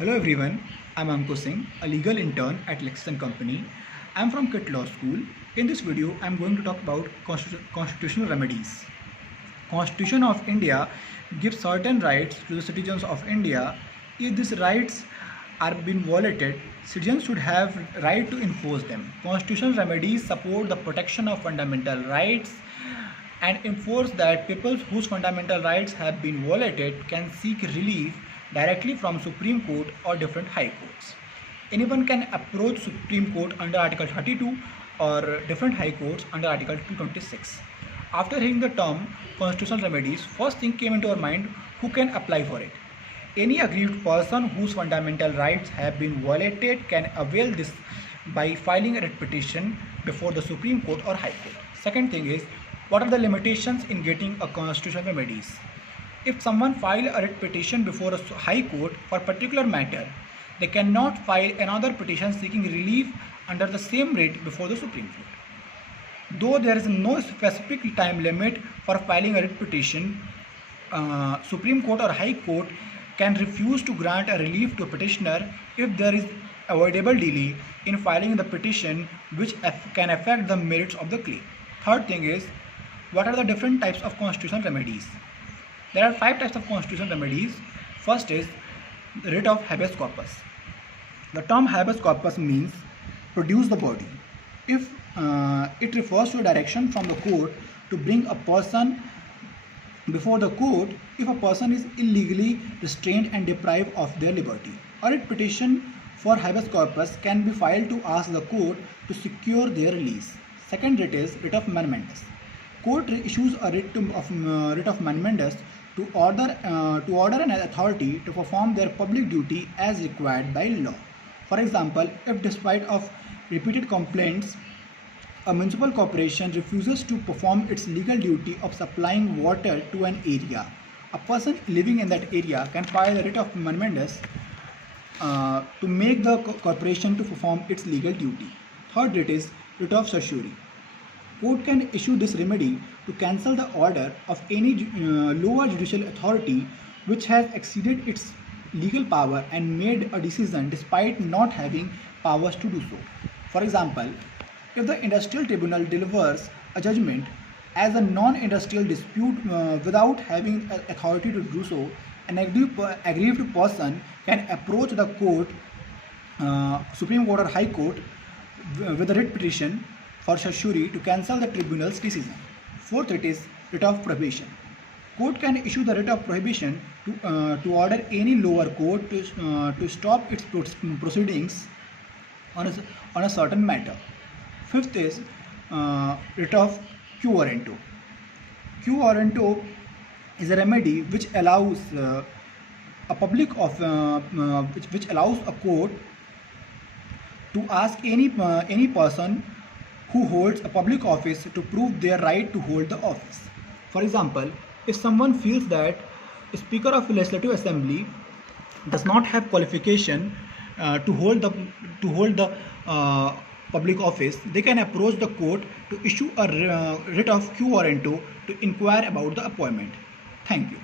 Hello everyone, I'm Anko Singh, a legal intern at Lexington Company. I'm from KIT Law School. In this video, I'm going to talk about constitutional remedies. Constitution of India gives certain rights to the citizens of India. If these rights are being violated, citizens should have right to enforce them. Constitutional remedies support the protection of fundamental rights and enforce that people whose fundamental rights have been violated can seek relief directly from Supreme Court or different high courts. Anyone can approach Supreme Court under Article 32 or different high courts under Article 226. After hearing the term constitutional remedies, first thing came into our mind, who can apply for it? Any aggrieved person whose fundamental rights have been violated can avail this by filing a writ petition before the Supreme Court or High Court. Second thing is, what are the limitations in getting a constitutional remedies? If someone file a writ petition before a High Court for a particular matter, they cannot file another petition seeking relief under the same writ before the Supreme Court. Though there is no specific time limit for filing a writ petition, Supreme Court or High Court can refuse to grant a relief to a petitioner if there is avoidable delay in filing the petition which can affect the merits of the claim. Third thing is, what are the different types of constitutional remedies? There are 5 types of constitutional remedies. First is writ of habeas corpus. The term habeas corpus means produce the body. If it refers to a direction from the court to bring a person before the court if a person is illegally restrained and deprived of their liberty. A writ petition for habeas corpus can be filed to ask the court to secure their release. Second writ is writ of mandamus. Court issues a writ of mandamus to order an authority to perform their public duty as required by law. For example, if despite of repeated complaints, a municipal corporation refuses to perform its legal duty of supplying water to an area, a person living in that area can file a writ of mandamus to make the corporation to perform its legal duty. Third writ is writ of certiorari. Court can issue this remedy to cancel the order of any lower judicial authority which has exceeded its legal power and made a decision despite not having powers to do so. For example, if the industrial tribunal delivers a judgment as a non-industrial dispute without having authority to do so, an aggrieved person can approach the court, Supreme Court or High Court, with a writ petition for certiorari to cancel the tribunal's decision. Fourth writ is writ of prohibition. Court can issue the writ of prohibition to order any lower court to stop its proceedings on a certain matter. Fifth is writ of quo warranto. Quo warranto is a remedy which allows which allows a court to ask any person who holds a public office to prove their right to hold the office. For example, if someone feels that a Speaker of the Legislative Assembly does not have qualification to hold the public office, they can approach the court to issue a writ of quo warranto to inquire about the appointment. Thank you.